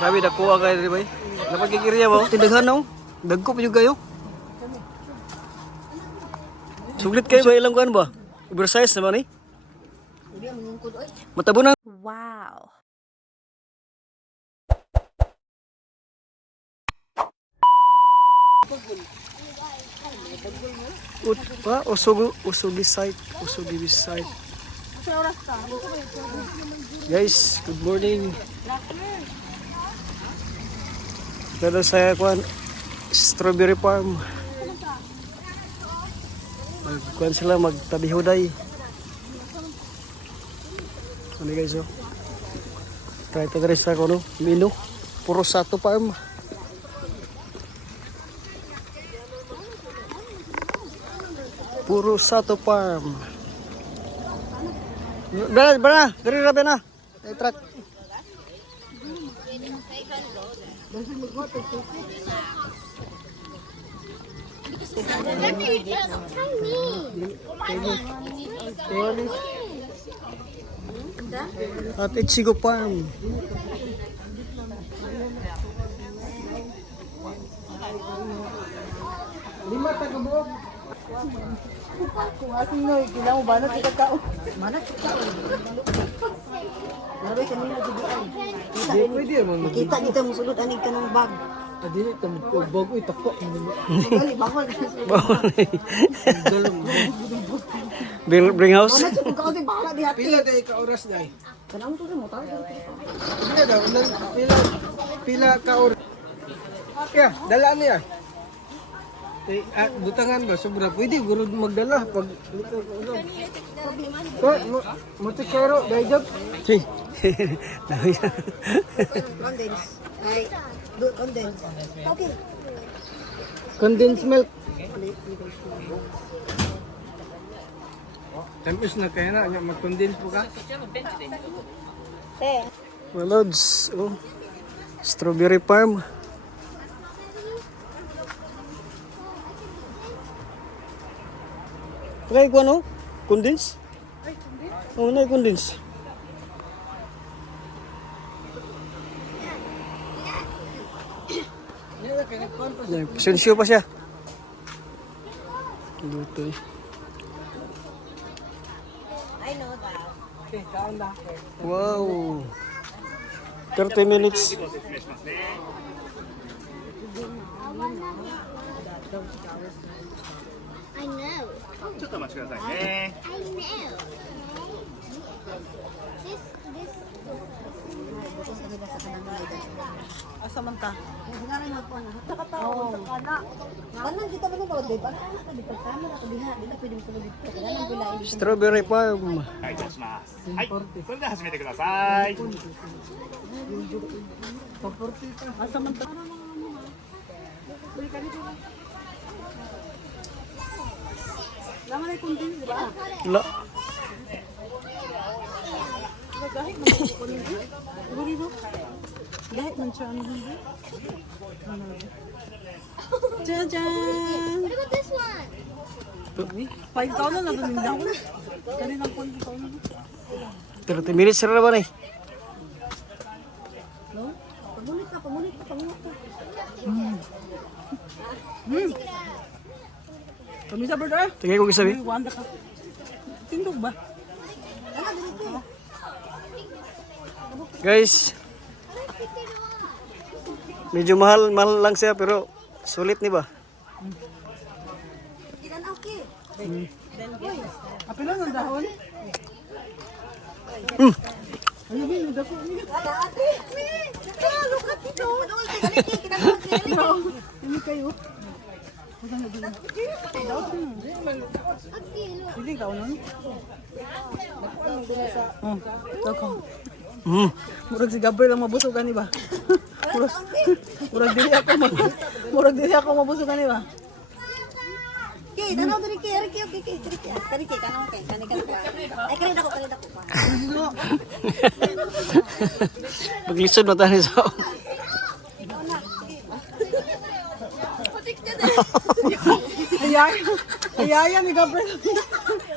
Grabe dakuha kayo diri bay. Napagkikirya ba? Tindaghan no. Dagko pa jud kayo. Suglit kayo ba ilang kuan ba? Oversize naman eh. Matabo na. Wow. Usugi site. Guys, good morning. Dito sa kuan strawberry farm. Kuan sila magtabihuday. Ano guys oh. Try to dress ako no. Mino. Puro sato farm. Puro Sato Farm. Bana, dari rabe na. Truck. At Ichigo Farm. Lima tagabuok. Kung asing no, kailangan mo ba na tika kao? Mana tika kao? Labi kanina gibuan. Pwede mo. Kita dito mo sulod anig ka ng bag. Dili ta mo bag uy tako. Dali bawal. Bring house. Ano sa kao di bala di hati. Pila day ka oras day? Kanang to mo tayo. Pila daw nang pila ka oras. Ya, dala niya. Butangan ba sobra pwede guro magdala pag dito ko mo tikero day job. Si. Condense. Ay, do condense. Okay. Condensed milk. Tapos na kaya na mag-condense po ka. Well, Lods, oh. Strawberry farm. Try ko ano? Condense? Oh, na condense. Pasensyo pa siya. Luto eh. Wow. 30 minutes. I know. ちょっとお待ちくださいね。 I know. Asa man ta? Ngaran magkuan na. Nakatawo sa kana. Kanang kita ba ba day? Para na dito camera ko diha, dito pwede mo sulod dito. Kanang bila ini. Strawberry farm. はい、いたします。はい、それでは始めてください。 Asa man ta? Lama na kundi, di ba? Wala. Gahit man ko kunin. Guri mo. Gahit man siya ano hindi. Jajan! What about this one? 5 taon na din daw. Kanina po hindi taon na. 30 minutes na ba na eh? No? Pamunit ka. Kami sa bird Tingay ko kisabi. Wanda ka. Tindog ba? Guys, medyo mahal lang siya pero sulit ni ba? Apila ng dahon? Ano ba yung dako niya? Look at it. Hindi kayo. Hindi ka unan? Dako. Murag si Gabriel ang mabusugan ni ba? Murag dili ako mabusugan ni ba? Okay, tanaw diri kay Eric, okay, diri kay kanang kay kani. Ay kani dako pa. Maglisod na tayo sa... Ayaya ni Gabriel.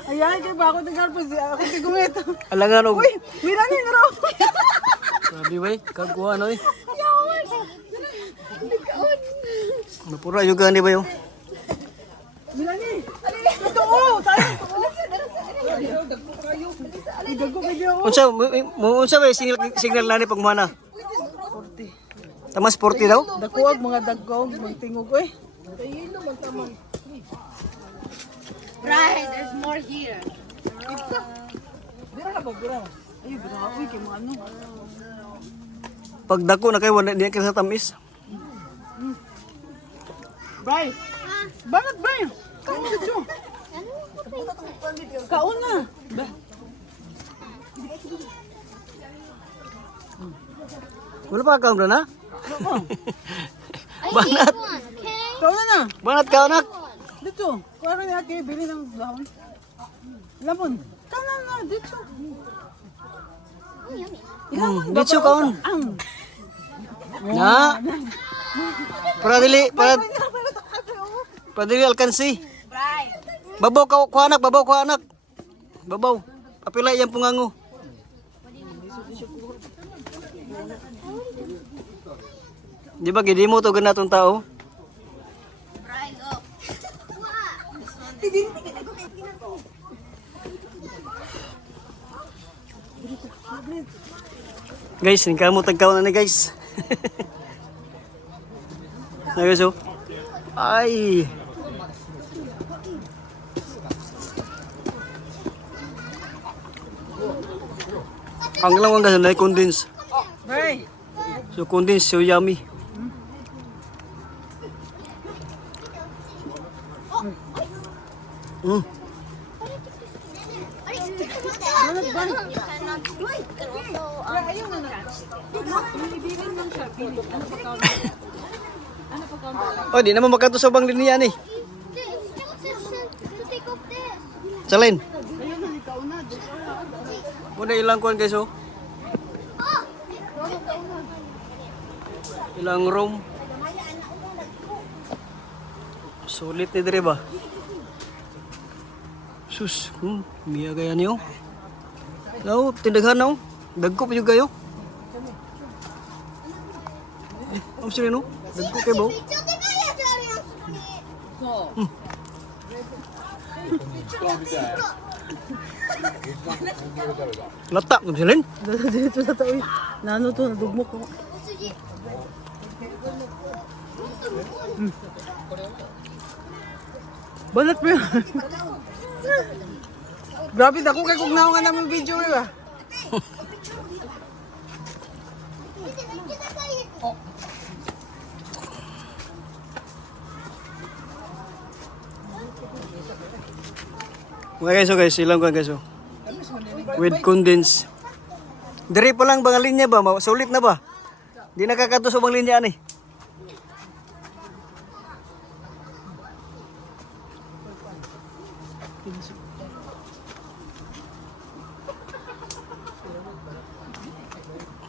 Ayaya kay ba ako ni Gabriel? Ako si Gumit. Alangan og... Uy, mira ni Ro. Grabe ba eh. Kagkuha ano eh. Napura yung gani ba yung? Unsa ba signal na ni pagmana? 40. Tamas 40 daw? Dakuag mga dagkog, magtingog eh. Right, there's more here. Bira na ba, bira? Ay, bira ako eh, kay mga ano. Pag dako na kayo, wala niya sa tamis. Bray! Bakit, Bray? Kaon na dito. Kaon na. Wala pa ka na? Banat. Kaon na na. Banat ka anak. Dito. Kuwara niya kay bili ng dahon. Lamon. Kanan na, dito. Dito kaon. Na. Para dili alkansi. Babaw ka anak, babaw ka anak. Babaw. Apila yang pungango. Di ba gidi mo to ganatong tao? Guys, hindi mo tagkaw na ni guys. Na guys oh. Ay. Ang lang kasi na condense. Bray! So condense so yummy. Mm. Oh, di naman makato sa bang linya ni. Salin. Muna ilang kuan guys oh. Ilang room. Sulit ni dire ba? Sus, miya gaya niyo. Now, tindaghan na oh. Dagko pa yung gayo. Ang sila no? Dagko kayo ba? Latak kung silin. Dito sa tao eh. Nano to, nadugmok ko. Balat mo yun. Grabe, dako kay kung naungan namin video eh ba? Okay guys, ilang ka guys oh. With condense. Dari pa lang bang linya ba? Sulit na ba? Di nakakato sa bang linya ani.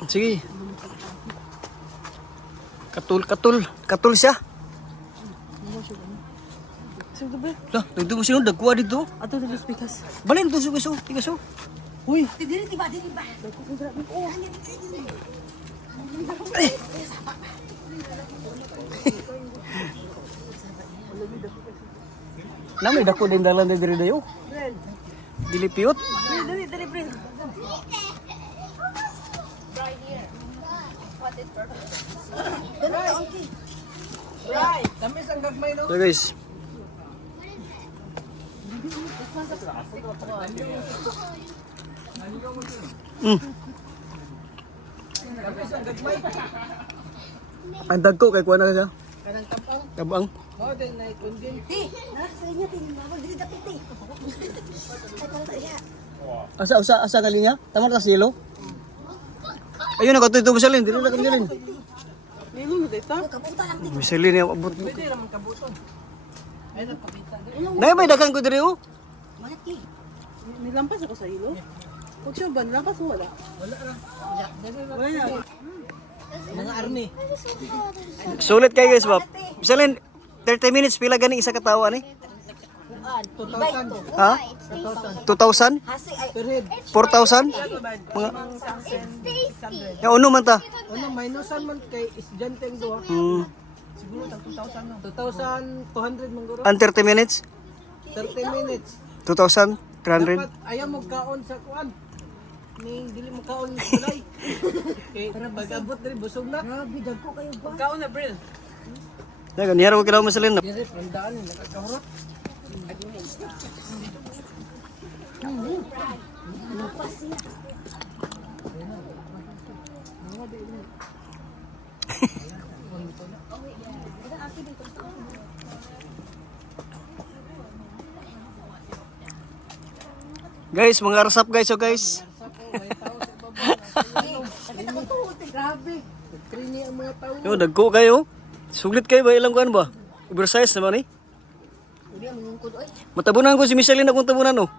Sige. Katul siya. Lah, dito mo sino dagkuha dito. Ato na speakers. Balin to sugaso, tigaso. Uy, Dili ba? Namay dako din dalan diri dayo. Dili piot. dali, bro. Right, tamis ang gagmay no. So guys. Ang dagko kay kuha na siya. Kanang tapang. Tabang. Oh, then na ikundin. Sa inyo, tingin mo. Dili dapit eh. Ay, pala tayo. Asa kalinya? Tama ta silo. Ayun na katuto mo salin, dili na kamilin. Nino mo dito? Kapunta lang. Misalin niya abot. Pwede naman kabuto. Ay, nagkabita. Nay may dakan ko diri oh. Malaki. Nilampas ako sa ilo. Huwag siya ba? Nilampas mo wala? Wala na. Wala na. Mga army. Sulit kayo guys, Bob. Misalin 30 minutes pila gani isa ka tawo ani. kuan. 2,000. Ha? 2,000? Hasi ay Per head. 4,000? Mga ya uno man ta. Ano, minusan man kay estudyante ang duha. Siguro tag 2,000 no. 2,200 man guro. And 30 minutes? 30 minutes. 2,300? Dapat ayaw mo kaon sa kuan. Ning dili mo kaon sa balay. Kay pag-abot diri busog na. grabe dagko kayo ba? Kaon na Bril. Ya ganyan ko kailangan masalin na. Diri pandaan ni nakakahurot. Guys, mga rasap guys, oh guys. Grabe. Trini ang mga tao. Yo, dagko kayo. Sulit kayo ba ilang kuan ba? Oversize naman eh. Uri ang mungkod oy. Matabunan ko si Michelin akong tabunan oh.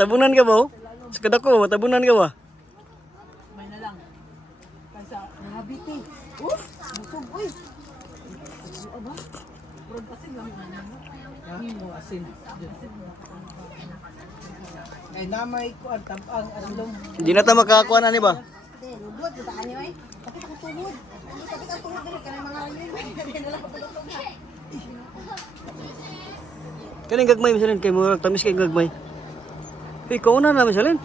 Tabunan ka ba oh? Sa kadako, matabunan ka ba? May na lang. Kaysa Grabe ti. Oh, busog oy. prod asin lang mo asin. Ay namay ko ang tabang aslom. Hindi na ta makakuha na ni ba? Te, lubot kita kanyo ay. Kapit ako tuhod. Hindi kapit ako tuhod diri kana mga rayon. Dili na ko tulog na. Kaning gagmay Michelin kay mo tamis kay gagmay. Hey, ikaw na na Michelin.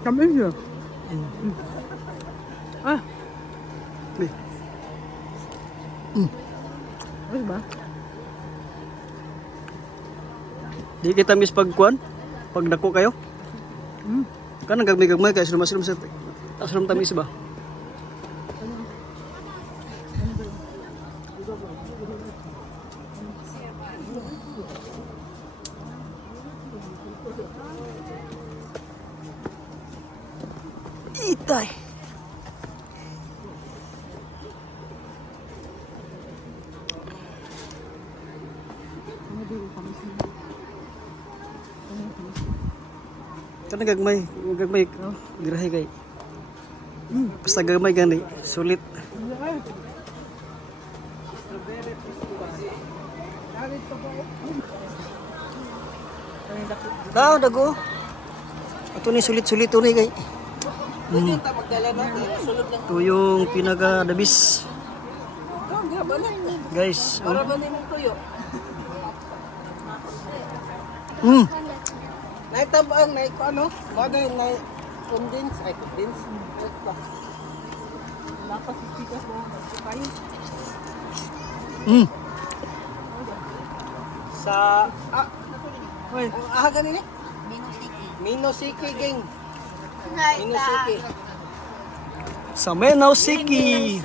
Kami siya. Ah, Hey. ano ba? Di kita miss pagkuan? Pag dako kayo? Kanang gagmay-gagmay kay sulom-sulom sa asulom tamis ba? Itay. Kana gagmay, girahe kay. Basta gagmay gani, sulit. Daw dago. Ato ni sulit-sulit ni kay. Pwede ta magdala na kay sulod lang. Ito yung pinaka-dabis. Kaon nga balat. Guys, Para ba nimong tuyo? Naitabang, nai ko ano? Bagay, nai condense, ay condense. Ito. Lapas istikas mo, kayo. Sa, Hoy, ganun eh? Minosiki, gang. Minosiki. sa Menaw City.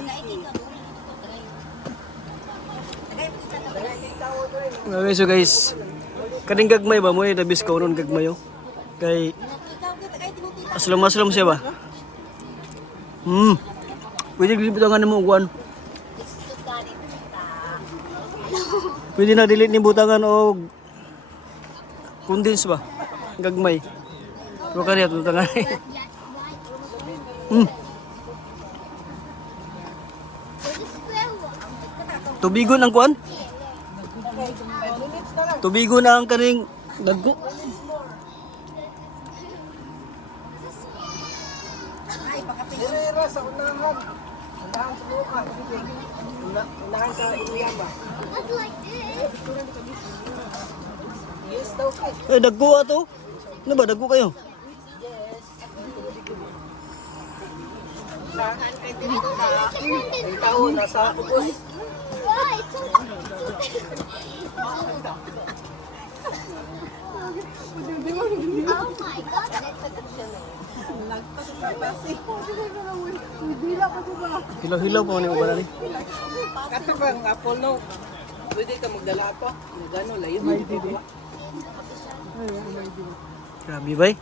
Okay, so guys, kading gagmay ba mo dabis ko ron gagmayo? Kay aslom-aslom siya ba? Pwede gibutangan mo uwan. Pwede na delete ni butangan og condense ba? Gagmay. Wa kaniya butangan. Tubigon ang kuan? Tubigon ang kaning dagko. Direra sa unahan. Unahan sa buka. Unahan sa iluyan ba? Yes daw kay. Eh dagko ato. Ano ba dagko kayo? Ang tao nasa ubos. Hilaw-hilaw pa ni uban ni. Kato bang Apollo? Pwede ka magdala ato? Gano layo may dito. Grabe bay.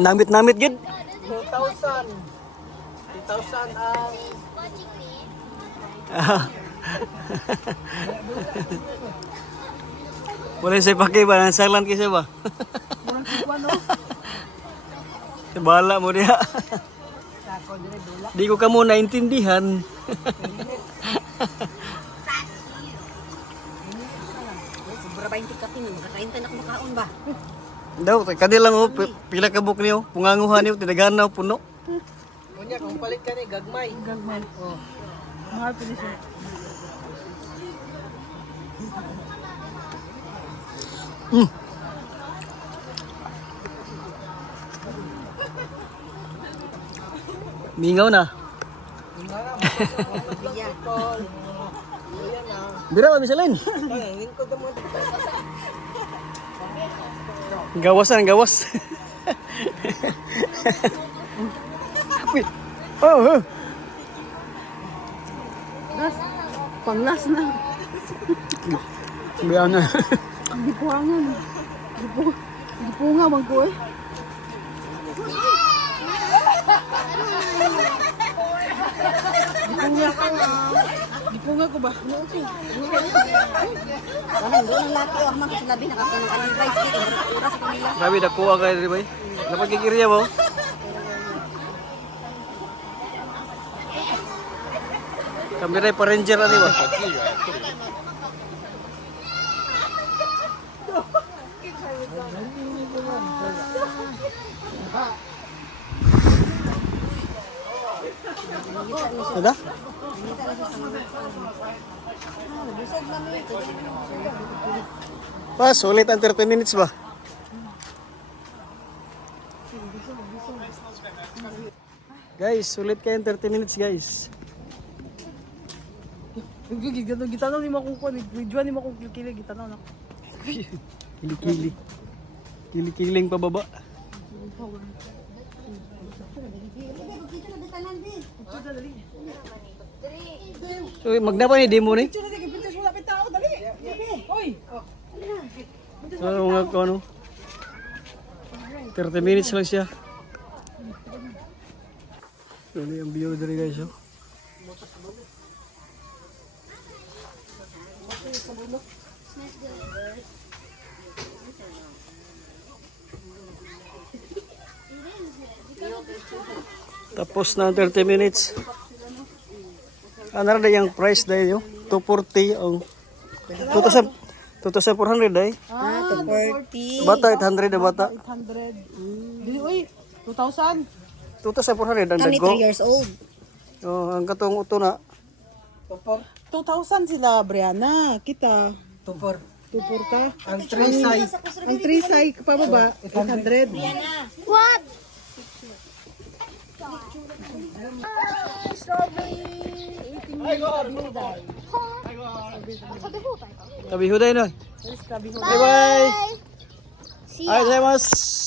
Namit-namit gid. 2,000. 2,000 ang Wala siya pake ba? Nang kasi ba? Murang kuwan, no? Bahala mo diha. Di ko ka mo naintindihan. Sobra ba yung tikatin? Magkakaintan ako makaon ba? Daw, kanilang oh, pila ka buk niyo, punganguhan niyo, tinagahan na puno. Kunya, kung palit ka ni, gagmay. Gagmay. Oh. Mahal pa siya. Mingaw na. Biya. Dira ba misalin? Ang lingkod na mga Gawasan, gawas. Wait. Oh, oh. gas. Panglas na. Sabihan na. Gipuangan. Gipunga man ko eh. Gipunga ko ba? Parang doon ang laki. Oh, mga labi nakapunong alibay. Sige, oras ko nila. Grabe, nakuha kayo rin ba? Napagkikirya mo? Kami rin pa ranger na ba? Ada? Pas, sulit ang 30 minutes ba? Guys, sulit kayo 30 minutes guys. Gitanaw ni makukuha ni Juan ni makukilig gitanaw na. Kili-kili. Kili-kiling pababa. So, magnapa ni demo ni? Picture sige, picture wala pa tao dali. Oy. So, mga ko ano? 30 minutes lang siya. Ano yung view dali guys, oh. Tapos na ang 30 minutes. Ano na yung price dahil yun? 240 ang 2,400 dahil. Ah, 240. Bata 800 na bata. 800. Dili oy, 2,000. 2,400 ang Kami dagko. 3 years old. Oh, ang katong uto na 2,000 sila, Brianna. Kita. 2,400 ka. Ang 3 size. Ang 3 size pa baba, 800. What? tabi huday na. Bye bye. Ay, gozaimasu.